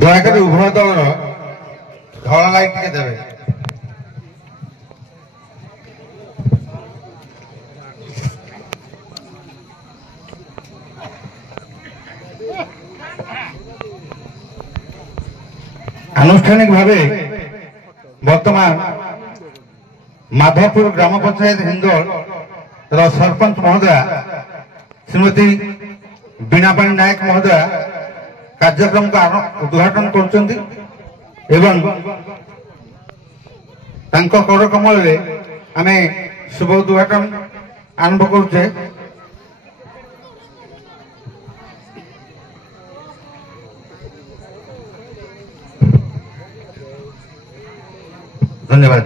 दयाकर उभय दल धला लाइट टे देवे आनुष्ठानिक भावे वर्तमान माधवपुर ग्राम पंचायत हिंदोल सरपंच महोदया श्रीमती बीणापाणी नायक महोदया कार्यक्रम का उद्घाटन कर कर कमल आम शुभ उद्घाटन आरंभ करुचे। धन्यवाद।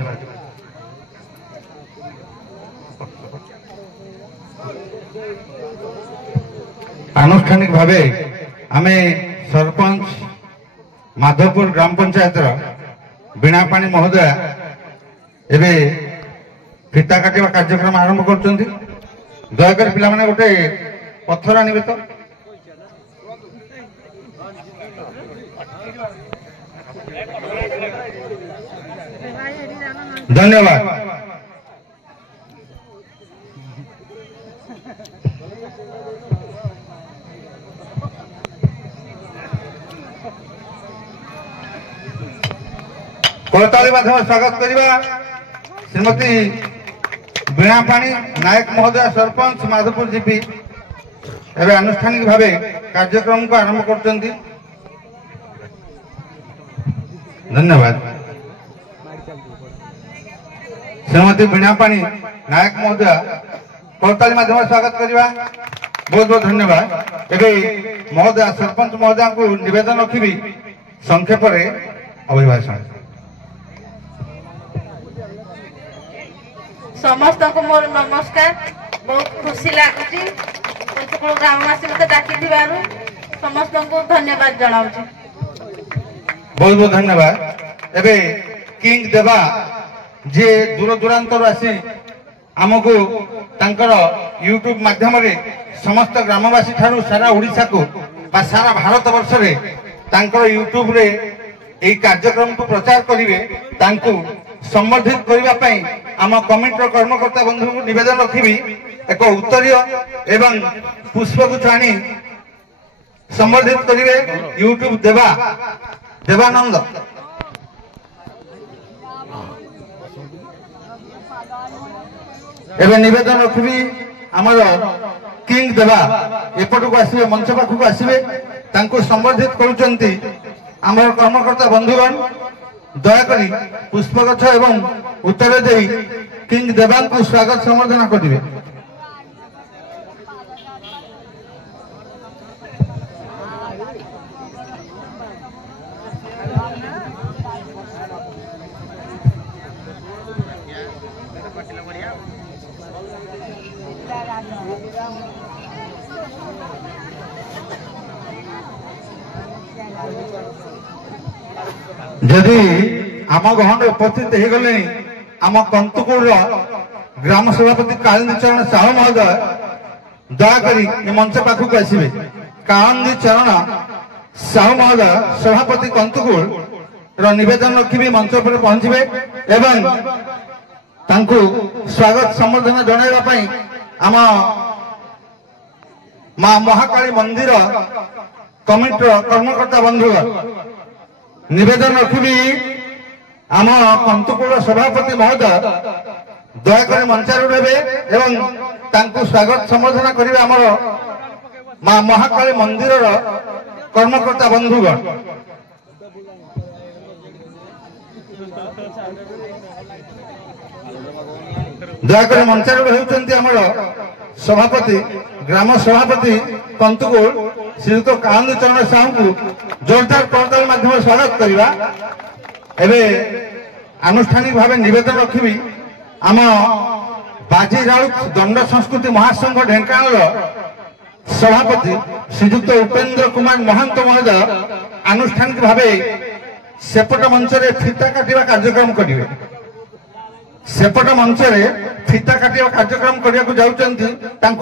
आनुष्ठानिक भावे आम सरपंच माधवपुर ग्राम पंचायत बीणापाणी महोदया एबे फिता काटिबा कार्यक्रम आरंभ कर दयाकर पिला माने गोटे पत्थर आनिबे तो धन्यवाद। करताली माध्यम स्वागत करिबा श्रीमती बीणापाणी नायक महोदय सरपंच माधवपुर जीपी एवं आनुष्ठानिक भावे कार्यक्रम को आरंभ कर धन्यवाद। श्रीमती बीणापाणी नायक महोदय करताली माध्यम स्वागत करिबा बहुत बहुत धन्यवाद। एवं महोदय सरपंच महोदय को निवेदन रखी संक्षेप अभिभाषण। समस्त को मोर नमस्कार। बहुत खुशी लगुच पंचकुल ग्रामवासी मत डाकी समस्त को धन्यवाद जनाऊँ। बहुत बहुत धन्यवाद। एबे किंग देवा जे दूर दूरांतर आसी आमको तांकर यूट्यूब माध्यम रे समस्त ग्रामवासी ठारू सारा ओडिशा को बा सारा भारत वर्ष रे तांकर यूट्यूब रे एई कार्यक्रम को प्रचार करिवे तांको संबर्धित करबा पई आम कमिटर कर्मकर्ता बंधु को निवेदन रखिबी एक उत्तरीय एवं पुष्पगुच्छ आनी संबर्धित करिवे यूट्यूब देवा देवानंद एवं निवेदन रखिबी आमर किंग देवा एपट को आसबे मंच पाखक आसबे तांको संबर्धित करूचंती आमर कर्मकर्ता बंधुगण दयाकरी पुष्पगछ एवं उत्तर दे किंग देवान को स्वागत संबर्धना करेंगे। जदि आम गहन उपस्थित हो गले आम कंतुकुल ग्राम सभापति कालिंदी चरण साहू महोदय दयाकरी मंच पाखक आसवे। कालिंदी चरण साहू महोदय सभापति कंतुकुल निवेदन रखी मंच पर पहुंचे एवं तांकु स्वागत संबर्धना जणाइबा आम मां महाकाली मंदिर कमिटर कर्मकर्ता बंधुगण निवेदन रखी आम कंतुकुल सभापति महोदय दयाकर मंचारूढ़ हे एवं तांकु स्वागत संबर्धना करेंगे आमर मां महाकाली मंदिर कर्मकर्ता बंधुगण। दयाकर मंचारूढ़ होती आमर सभापति ग्राम सभापति कंतुकुल श्रीयुक्त कालिंदी चरण साहू को जोरदार करताली माध्यम स्वागत करवा। एबे आनुष्ठानिक भाव निवेदन रखी आम बाजी राउत दंड संस्कृति महासंघ ढेंकानाल सभापति श्रीयुक्त उपेन्द्र कुमार महांत महोदय आनुष्ठानिक भाव सेपट मंच रे फिता काटिबा कार्यक्रम करिवे। सेपट मंच फिता काटिया कार्यक्रम करने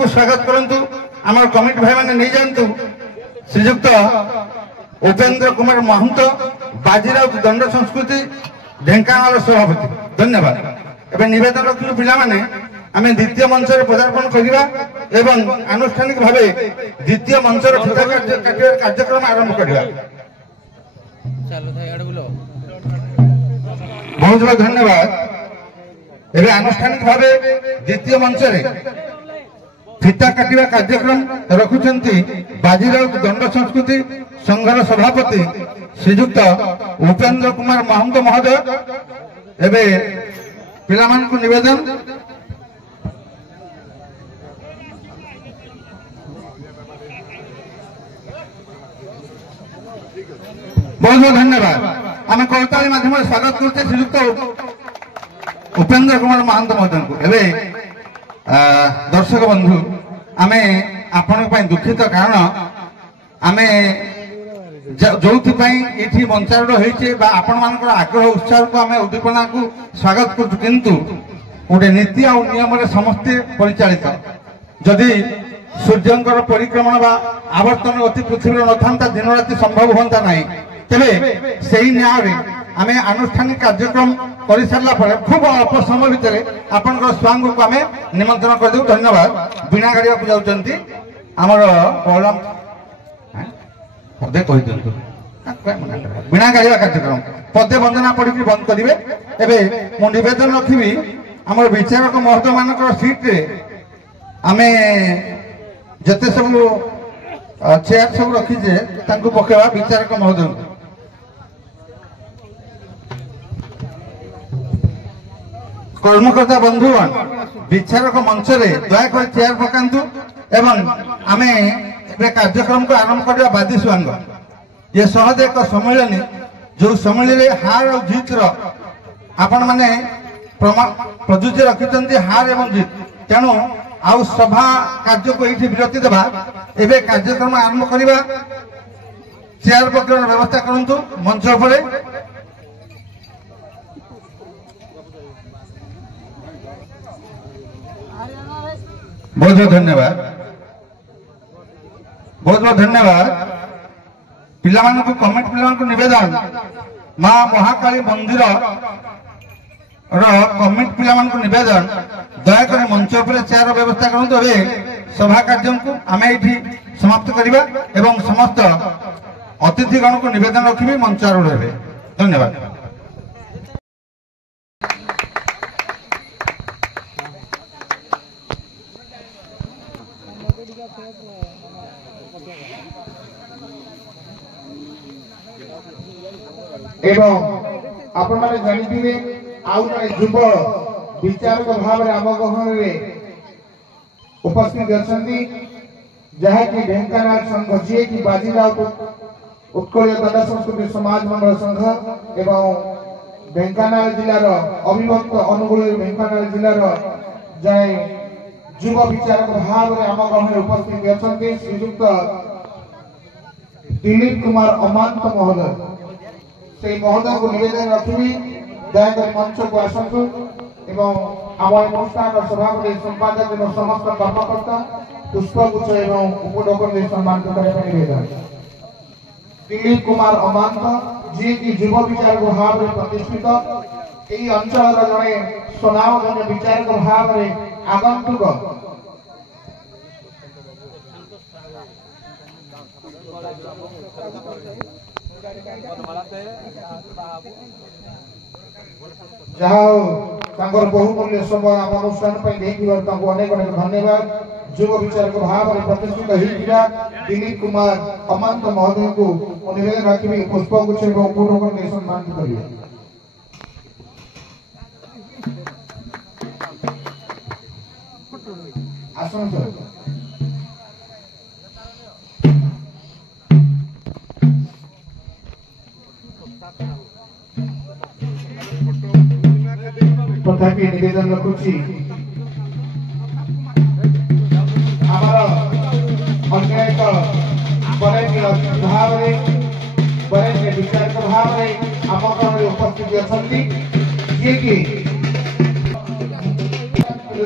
स्वागत करंतु आम कमिटी भाई मैंने नहीं जानतु श्रीजुक्त उपेन्द्र कुमार महंत बाजीराउत दंड संस्कृति ढेंकानाल सभापति धन्यवाद। एवं निवेदन रखिलु पिला माने आम द्वितीय मंच पदार्पण करवा एवं आनुष्ठानिक भाव द्वितीय मंच फिता काटिया कार्यक्रम आरंभ करवा। बहुत बहुत धन्यवाद। एवं आनुष्ठानिक भाव द्वितीय मंच फिता काटिया कार्यक्रम रखुचंती बाजीराउत दंड संस्कृति संघर सभापति श्रीजुक्त उपेन्द्र कुमार महंत महोदय। एवं पिलामान को निवेदन बहुत बहुत धन्यवाद। आम करताली माध्यम स्वागत करते श्रीजुक्त उपेन्द्र कुमार महंत महोदय को। एवं दर्शक बंधु आमे आपण दुखित कारण आमे जो ये मंचारूढ़ होइछे बा आपण मानकर आग्रह उत्साह को आमे उद्दीपना को स्वागत कर किंतु गोटे नीति और नियम समस्ते परिचालित जदि सूर्यंकर परिक्रमण बा आवर्तन गति पृथ्वी न था दिन राति संभव होता नहीं तेरे से न्याय आमे आनुष्ठानिक कार्यक्रम कर सारा पर खूब अल्प समय भितर आपण स्वांग को आमे निमंत्रण कर देउ। धन्यवाद। बिना गाड़िया को जाउचंती हमर प्रॉब्लम पदे कहि दिंतु बिना गाड़िया कार्यक्रम पदे वंदना पड़ी बंद करिवे। एबे मो निवेदन रखिबी हमर विचारक महोदय मानकर सीट रे आमे जते सब चेयर सब रखी जे तांको पकेवा विचारक महोदय कर्मकर्ता बंधुगण विचारक मंच दयाक चेयर पकातु एवं आमे कार्यक्रम को आरंभ करवा। बादी स्वांग ये सहज एक सम्मेलन जो सम्मेलन हार और जीत आपण मैंने प्रजुज्य रखिंट हार एवं जीत तेणु आउ सभा कार्य को ये विरति देवा एवं कार्यक्रम आरंभ करवा। चेयर पकड़ व्यवस्था करंतु मंच पर बहुत बहुत धन्यवाद। बहुत बहुत धन्यवाद। पिला को कमेंट पिला को निवेदन मां महाकाली मंदिर कमेंट पिला को निवेदन दयाक मंच पर चेयर व्यवस्था करंतु। सभा कार्य को आम ये समाप्त करवा एवं समस्त अतिथिगण को निवेदन रखी मंच आरूढ़ हेबे। धन्यवाद। एवं आपण माने जानिथिबे आउ जने युव विचारक भाव आम गहन उपस्थित अछंती जहा कि ढेंकानाल संघ जे कि बाजीराउत उत्कल दंड संस्कृति समाज मंडल संघ एवं ढेंकानाल जिलार अविभक्त अनुगुल ढेंकानाल जिलार जाय युव विचारक भाव आम गहन उपस्थित अछंती श्रीजुक्त दिलीप कुमार अमांत महोदय। से महोदय को निवेदन रखी दयाकर मंच को आसतु एवं आम अनुष्ठान सभापति संपादक एवं समस्त कर्मकर्ता पुष्पगुच्छ एवं उपडोकर सम्मानित करने निवेदन। दिलीप कुमार अमांत जी की युव विचारक भाव में प्रतिष्ठित यही अंचल जड़े सुनामधन्य विचारक भाव में आगंतुक जहाँ बहुमूल्य समय आम अनुष्ठान अनेक अनेक धन्यवाद। युव विचारक भाव में प्रतिष्ठित दिलीप कुमार अमांत महोदय को निवेदन रखी पुष्पगुच्छ एवं पूर्वक सम्मानित करेंगे। तथापि निवेदन रखुची आमर अन्य एक बड़े विचारक भाव में आम उपस्थित अच्छा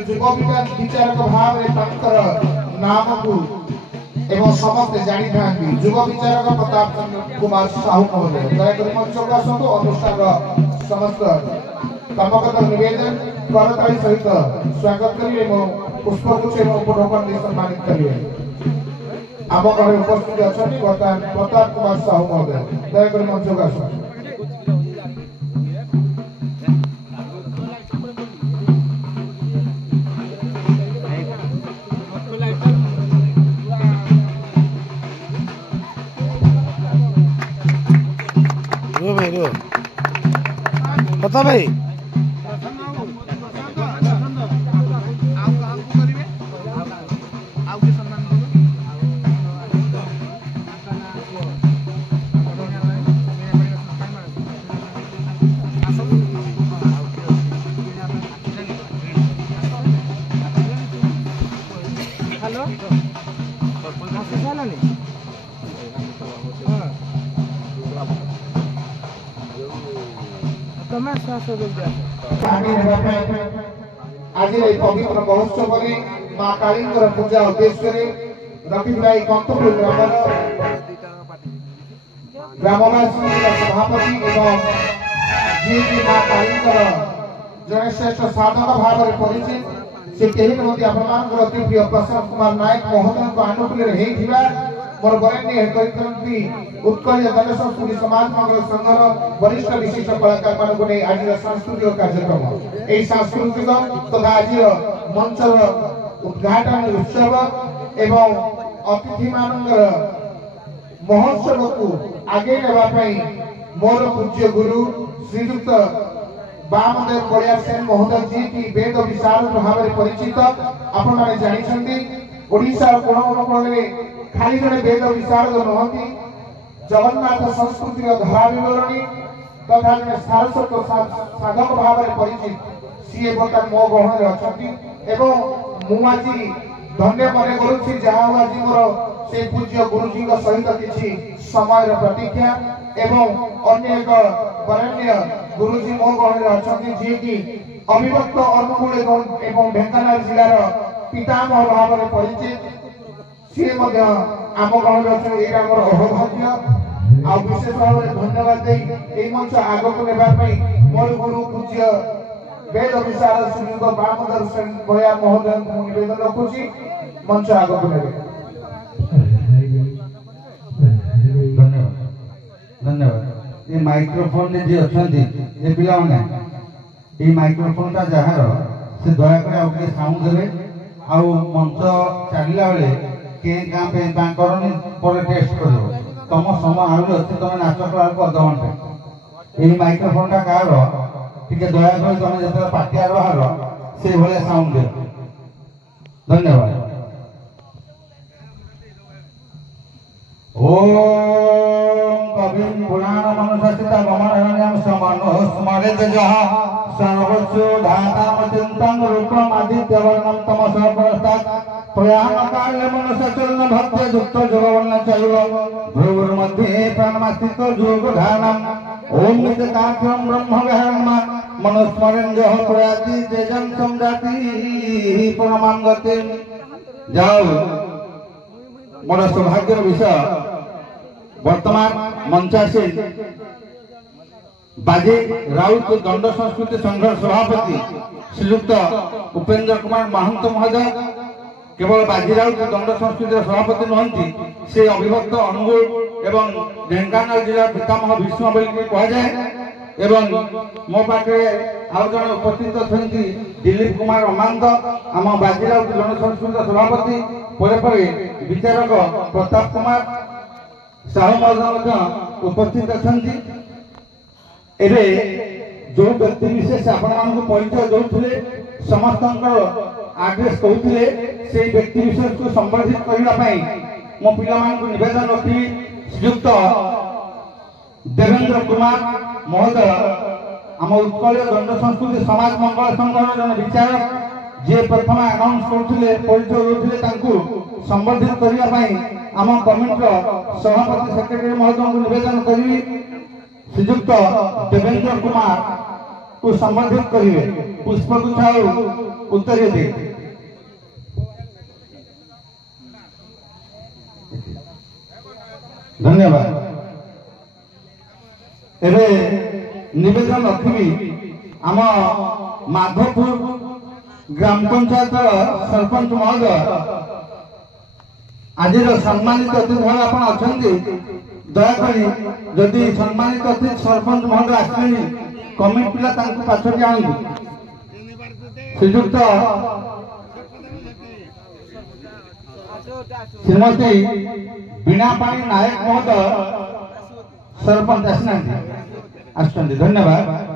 युव विचारक भाव नाम को एवं समस्त जानी था युव विचारक प्रताप कुमार साहू महोदय दयाकोरी मंच को आसतु अनुष्ठान समस्त कर्मकर्ता निवेदन करताली सहित स्वागत करिए एवं पुष्पगुच्छ एवं उपढौकन दे सम्मानित करिए। आम घर उपस्थित अच्छा प्रताप कुमार साहू महोदय दयाकोरी मंच को आसतु। पता भाई आज पवित्र महोत्सव माँ काली पूजा उद्देश्य रखिथाई कंतपुर ग्रामवासी सभापति एवं जी की माँ काली जड़े श्रेष्ठ साधक भाव में परिचित से कहीं अति प्रिय प्रशांत कुमार नायक महोदय आनुकूल्य मोर बरेण्य उत्कल जनसंस्कृति समाज मंगल संघर वरिष्ठ विशिष्ट कलाकार मान को आज सांस्कृतिक कार्यक्रम यही सांस्कृतिक तथा आज मंच उद्घाटन उत्सव एवं अतिथि मान महोत्सव को आगे नापी मोर पूज्य गुरु श्रीयुक्त वामदेव बलिया सेन महोदय जी की वेद विशारद भाव में परिचित आपण माने जानिछंती ओडिसा कोण कोण खाली जड़े वेद विशारद नुहति जगन्नाथ संस्कृति धारा विवरणी तथा जड़े सारस्वत साधक भाव में परिचित सी बर्तमान मो गहन अच्छा एवं मुझी धन्य मन करुच्ची जहाँ आज मोर से पूज्य गुरुजी सहित किसी समय प्रतीक्षा एवं अन्य एक वरेण्य गुरुजी मो गहन अच्छा जी की अविभक्त अनुकूल एवं ढेंकानाल जिलार पितामह भाव में परिचित सी आम गहन अच्छा मोर अहोभाग्य आ विशेष भाव में धन्यवाद दे मंच आगक ने मोर गुरु पूज्य वेद विशारद श्रीयुक्त वामदेव सेन बलिया महोदय निवेदन रखुची मंच आगक ने धन्यवाद ये माइक्रोफोन रे जे अछंती ए पिला माने ए माइक्रोफोन ता जहार से दया करे आ के साउंड देबे आ मंच चलिला बेले के काम पे बा करनी पर टेस्ट करो तम समय आउल अछि तमे नाच कला को अध घंटे ए माइक्रोफोन ता कार टिके दया करे तमे जते पाटिया रहर से भले साउंड दे धन्यवाद। ओम कविं पुराण मनुष्यसिता गमनहरण्यं समानो स्मरेत जहा सर्वस्व धाताम चिंतन रूपम आदित्यवर्णम तमसः परस्तात् प्रयाण काले मनुष्यचरण भक्ति युक्त जोगवर्ण चैव भ्रुवुर्मध्ये प्राणमास्तिक जोग ध्यानम ओम नित्यकाख्यं ब्रह्म विहरणम मनुस्मरण जह प्रयाति तेजं संजाति परमां गतिं जाओ मोर सौभाग्य विषय वर्तमान मंचासीन बाजे राउत दंड संस्कृति संघ सभापति श्रीयुक्त उपेंद्र कुमार महंत महोदय केवल बाजी राउत दंड संस्कृति सभापति नुहंती से अविभक्त अनुगुल एवं ढेंकानाल जिला पितामह भीष्म बोली कहुए एवं मो पाखे आउ जन उपस्थित अच्छा दिलीप कुमार अमांत आम बाजी राउत दंड संस्कृति सभापति पर विचारक प्रताप कुमार साहू महोदय उपस्थित अच्छा जो व्यक्ति विशेष आपण परिचय दौले समस्त आड्रेस कहते से व्यक्ति विशेष को संबर्धित करने मो पिला निवेदन रखी श्रीयुक्त देवेंद्र कुमार महोदय आम उत्कल दंड संस्कृति समाज मंगल संघर जन विचारक जे प्रथम अनाउंस करते परिचय दौते संबर्धित करने आम कमिटर सभापति सेक्रेटरी महोदय को निवेदन करी श्रीयुक्त देवेंद्र कुमार को संबोधित करेंगे पुष्पगुच्छ उत्तर दे धन्यवाद एबे निवेदन रखी आम माधवपुर ग्राम पंचायत सरपंच महोदय आज सम्मानित अतिथि भाव आप दयाकोरी जदि सम्मानित अतिथि सरपंच महोदय आसले कमिटी पिला पाछटी आणु श्रीजुक्त श्रीमती बीणापाणी नायक महोदय सरपंच आसना धन्यवाद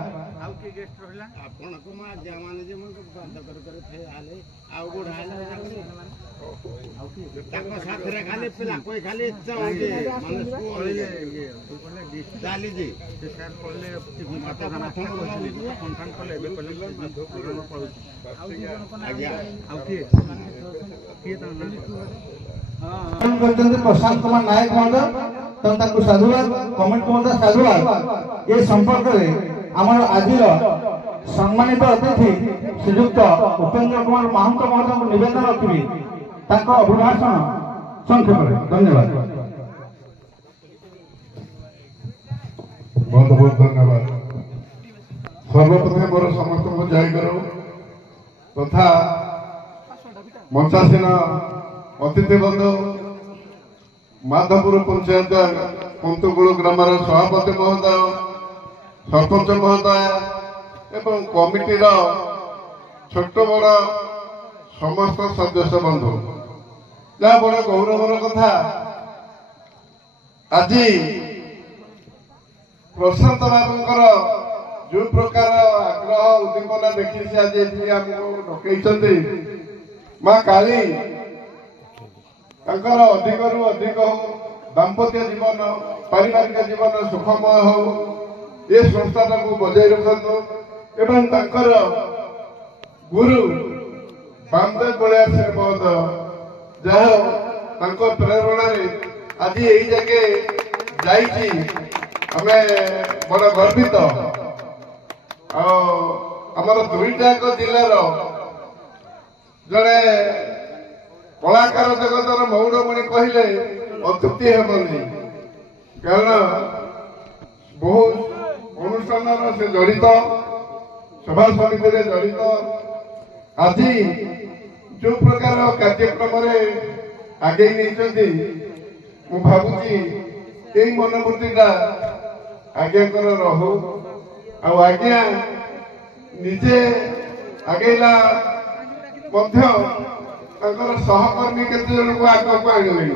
खाली पिला कोई खाली इच्छा होगी डाली जी प्रशांत कुमार नायक महोदय तो साधुवाद कमेंट महोदय साधुवाद ये संपर्क में आमर आज सम्मानित अतिथि श्रीजुक्त उपेन्द्र कुमार महंत महोदय को निवेदन रखी अभिभाषण संक्षेप धन्यवाद बहुत बहुत धन्यवाद सर्वप्रथम मोर समस्त जय करो तथा मंचासीन अतिथि बंधु माधवपुर पंचायत पंतुकुल ग्राम सभापति महोदय सरपंच महोदय एवं कमिटीर छोट बड़ समस्त सदस्य बंधु जहाँ बड़ गौरवर कथा आज प्रशांत बाबूंकर जो प्रकार आग्रह उद्दीपना देखी से आज आमको डकई माँ काली अधिक रु अधिक दाम्पत्य जीवन पारिवारिक जीवन सुखमय हो ये संस्था को बजाय रखु एवं गुरु बामदेव बलिया सिंह महोदय जहाँ प्रेरणा आज यही जगह जाइए आमे बड़ गर्वित आमर दुईटाक जिलार जड़े कलाकार जगतर मौड़मणि कहले अत्युक्ति हेबनी कारण बहु अनुष्ठान से जड़ित सभा समिति जड़ित आज जो प्रकार कार्यक्रम आगे नहीं मु भावुची यही मनोवृत्तिटा आज्ञाकर रहू आज्ञा निजे आगेला सहकर्मी केते जन को आग को आने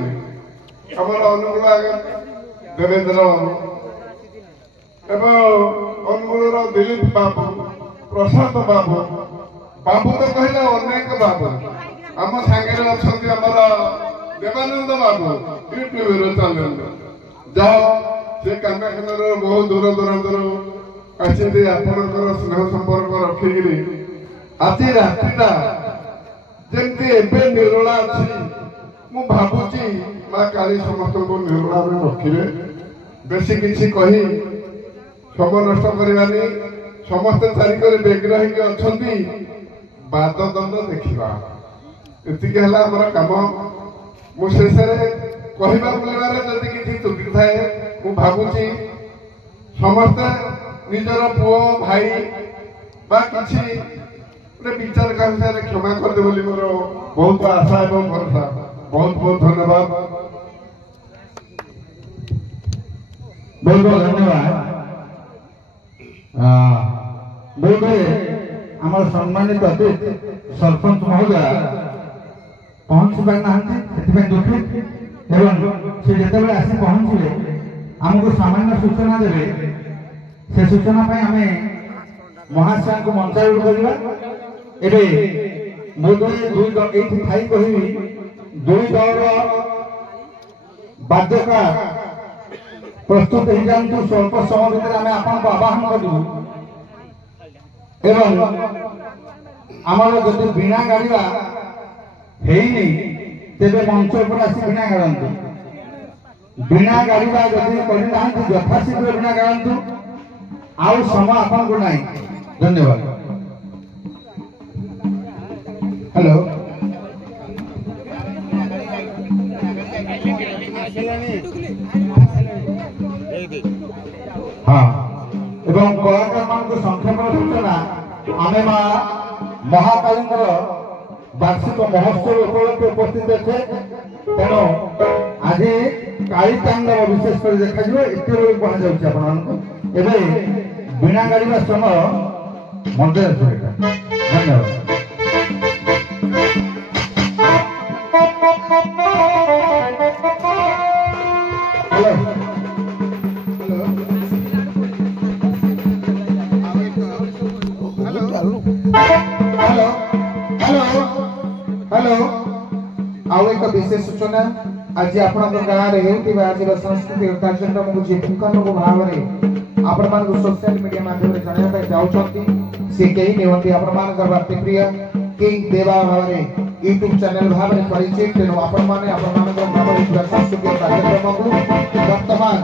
आमर अनुकूल देवेंद्र एवं अनुकूल दिलीप बाबू प्रशांत बाबू बाबू तो कहले अनेक बाबू आम सांगे अच्छा देवानंद बाबू यूट्यूब चैनल जहाँ से कामाखानार बहुत दूर दूरांतर आसते आपणकर स्नेह संपर्क रखिकी आज रातिटा जमी एवं निरोला अच्छी मु भावुची माँ काली समस्त को निरोला रखिले बेसी किसी कही समय नष्ट करवानी समस्ते चारिक बेग्र अच्छा बाद दंड देखा एतिक है काम मुशेष कहवा बुलवार जदि किसी त्रुटि थाए मु भावुची समस्ते निजर पुओ भाई बा किसी विचार का विषय क्षमा करदे बोली मोर बहुत आशा एवं भरोसा बहुत बहुत धन्यवाद बहुत बहुत धन्यवाद बोधे आम सम्मानित अतिथि सरपंच महोदय पहुंची पारिना दुखी एवं से जो आसी पहुंचे आमको सामान्य सूचना देवे से सूचना आम महाशय को मंचारूढ़ करवा बोधे थाई कह दुई दल बाध्यता प्रस्तुत हो जातु स्वल्प समय भितर आम आपन को आवाहन करूँ एवं आमर जदि वीणा गाड़ा हेनी तेरे मंच पर आसी वीणा गाड़ू वीणा गाड़ा जदि करना यथाशीघ्र वीणा गाड़ू आउ समय आपन को नहीं धन्यवाद। हेलो हाँ एवं कलाकार मान संक्षेप सूचना आमे माँ महाकाली वार्षिक महोत्सव उपलक्षे उपस्थित अच्छे तेणु आज काली तांडव विशेष कर देखा इतने कह जाए वीणा गाड़ा समय मध्य धन्यवाद। हेलो हेलो हेलो आउ एक विशेष सूचना आज आपण गाँव में आज सांस्कृतिक कार्यक्रम को जी पुंखानुपुंख भाव में आपण मान सोशल मीडिया माध्यम जनवा चाहते से कहीं नहीं आपण मान बात प्रिय किंग देवा भाव में यूट्यूब चैनल भाव में परिचय तेणु आपण माने आपण मान ग्राम सांस्कृतिक कार्यक्रम को वर्तमान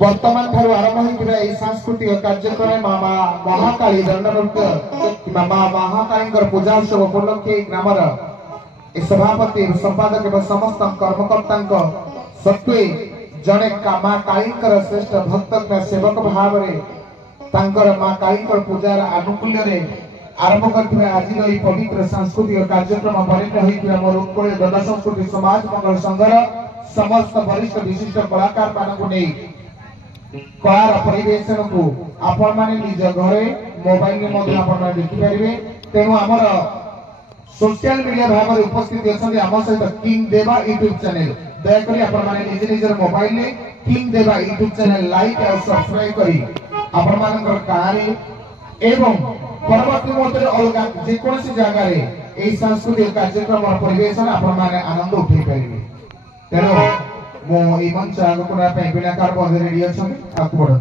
वर्तमान ठार आरंभ होता सांस्कृतिक कार्यक्रम मामा महाकाली दंड नृत्य मामा महाकाली पूजा उत्सव उपलक्षे ग्राम सभापति संपादक एवं समस्त कर्मकर्ता सत्वे जड़े माँ काली श्रेष्ठ भक्त सेवक भाव में माँ काली पूजार आनुकूल्य आरंभ कर आज पवित्र सांस्कृतिक कार्यक्रम परिणत होता मोर उत्कल गदा संस्कृति समाज मंगल संघर समस्त वरिष्ठ विशिष्ट कलाकार मानक नहीं कलार परिवेशन को आपण माने निज घरे मोबाइल में मध्य आपण माने देखि परिबे तेनु हमर सोशल मीडिया भाव में उपस्थित अछन हम सहित किंग देवा यूट्यूब चैनल दया करी आपण माने निज निज मोबाइल में किंग देवा यूट्यूब चैनल लाइक और सब्सक्राइब करी आपण मानकर कहानी एवं परवर्ती मध्य अलग जे कोनसी जगह रे एई सांस्कृतिक कार्यक्रम परिवेशन आपण माने आनंद उठै परिबे तेनु मो ई मंच आगु कोना पे बिनाकार बंद रेडी अछन आकु बढन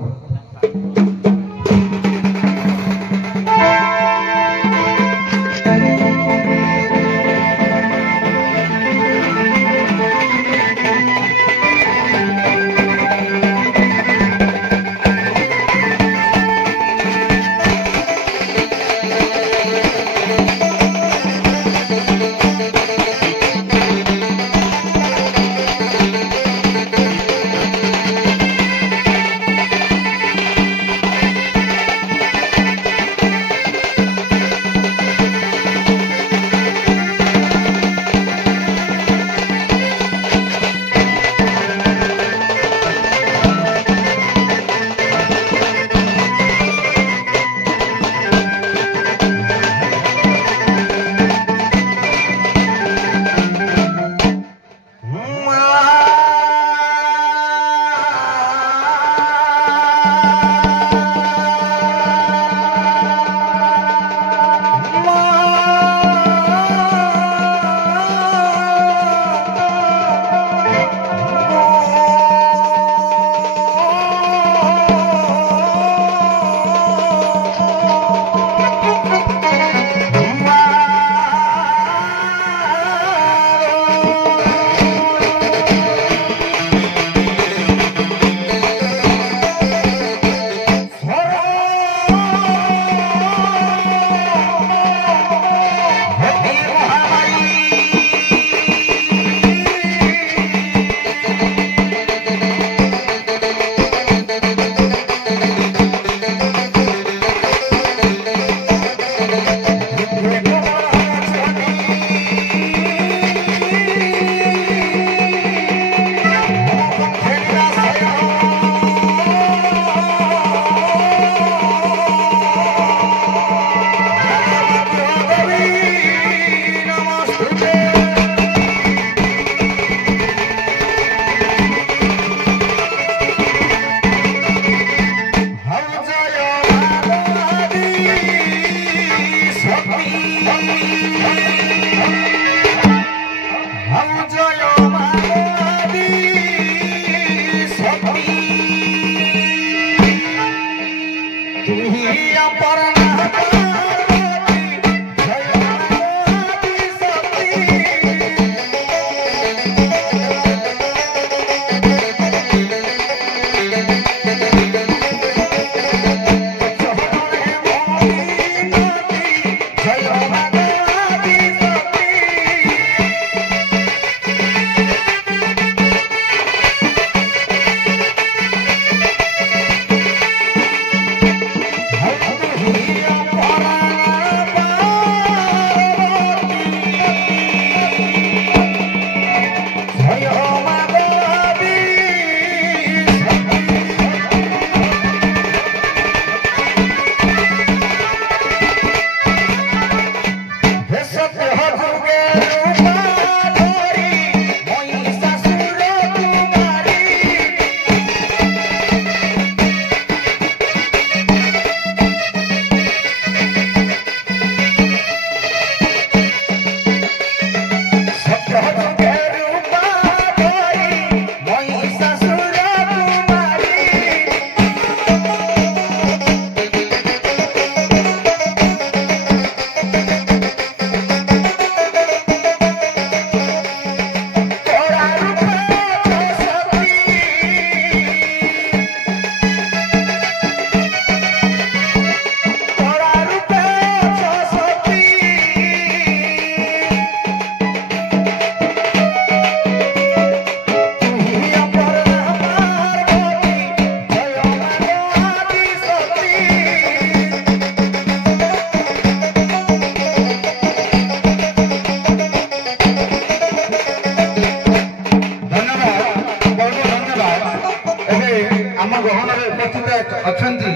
ଗହଣରେ ଉପସ୍ଥିତ ଅଛନ୍ତି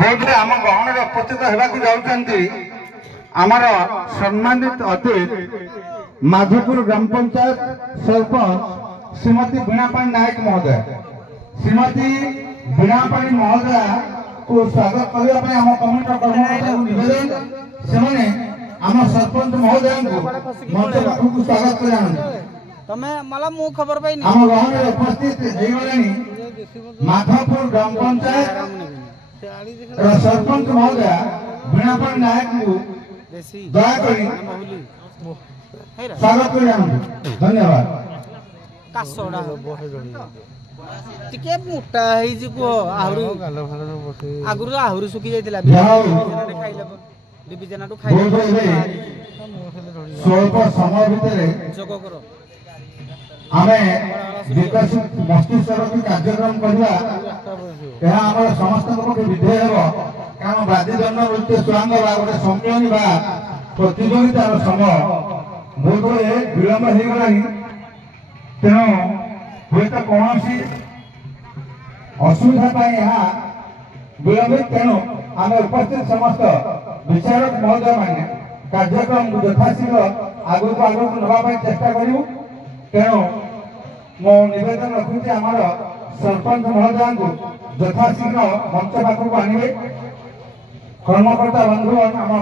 ବୋଧହୁଏ ଆମ ଗହଣରେ ଉପସ୍ଥିତ ହେବାକୁ ଯାଉଛନ୍ତି ଆମର ସମ୍ମାନିତ ଅତିଥି ମାଧପୁର ଗ୍ରାମ ପଞ୍ଚାୟତ ସରପଞ୍ଚ ଶ୍ରୀମତୀ ବୀଣାପାଣି ନାୟକ ମହୋଦୟ। ଶ୍ରୀମତୀ ବୀଣାପାଣି ମହୋଦୟକୁ ସ୍ୱାଗତ କରିବା ପାଇଁ ଆମ କମିଟିର କର୍ମକର୍ତ୍ତାଙ୍କୁ ନିବେଦନ ସେମାନେ ଆମ ସରପଞ୍ଚ ମହୋଦୟଙ୍କୁ ମଞ୍ଚ ପାଖକୁ ସ୍ୱାଗତ କରି ଆଣନ୍ତି। ତମେ मला ମୁଁ ଖବର ପାଇନି ଆମ ଗହଣରେ ଉପସ୍ଥିତ ହେଇଗଲେଣି ମାଧପୁର ଗ୍ରାମ ପଞ୍ଚାୟତ ସରପଞ୍ଚ ମହୋଦୟ ବୀଣାପାଣି ନାୟକଙ୍କୁ ଦୟାକରି ସ୍ୱାଗତ କରି ଆଣନ୍ତୁ। ଧନ୍ୟବାଦ। କାଶଡ଼ା ଟିକେ ମୋଟା ହେଇଛି କୁହ ଆହୁରି ଆଗରୁ ଆହୁରି ଶୁଖି ଯାଇଥିଲା ବିବିଜନାଠୁ ସ୍ୱଳ୍ପ ସମୟ ଭିତରେ ଯୋଗ କର ଆମେ ବିକଶିତ ମସ୍ତିଷ୍କର କାର୍ଯ୍ୟକ୍ରମ କରିବା ଏହା ଆମର ସମସ୍ତଙ୍କ ପକ୍ଷେ ବିଧେୟ ହେବ। କାରଣ ବାଦ୍ୟଯନ୍ତ୍ର ନୃତ୍ୟ ସ୍ୱାଙ୍ଗ ବା ଗୋଟେ ସମ୍ମିଳନୀ ବା ପ୍ରତିଯୋଗିତାର ସମୟ ବୋଧହୁଏ ବିଳମ୍ବ ହେଇଗଲାଣି। ତେଣୁ ହୁଏତ କୌଣସି ଅସୁବିଧା ପାଇଁ ଏହା ବିଳମ୍ବିତ। ତେଣୁ ଆମେ ଉପସ୍ଥିତ ସମସ୍ତ ବିଚାରକ ମହୋଦୟ ମାନେ କାର୍ଯ୍ୟକ୍ରମକୁ ଯଥାଶୀଘ୍ର ଆଗକୁ ନେବା ପାଇଁ ଚେଷ୍ଟା କରିବୁ। ତେଣୁ ମୁଁ ନିବେଦନ ରଖୁଛି ଆମର ସରପଞ୍ଚ ମହୋଦୟଙ୍କୁ ଯଥାଶୀଘ୍ର ମଞ୍ଚ ପାଖକୁ ଆଣିବେ। କର୍ମକର୍ତ୍ତା ବନ୍ଧୁଗଣ ଆମ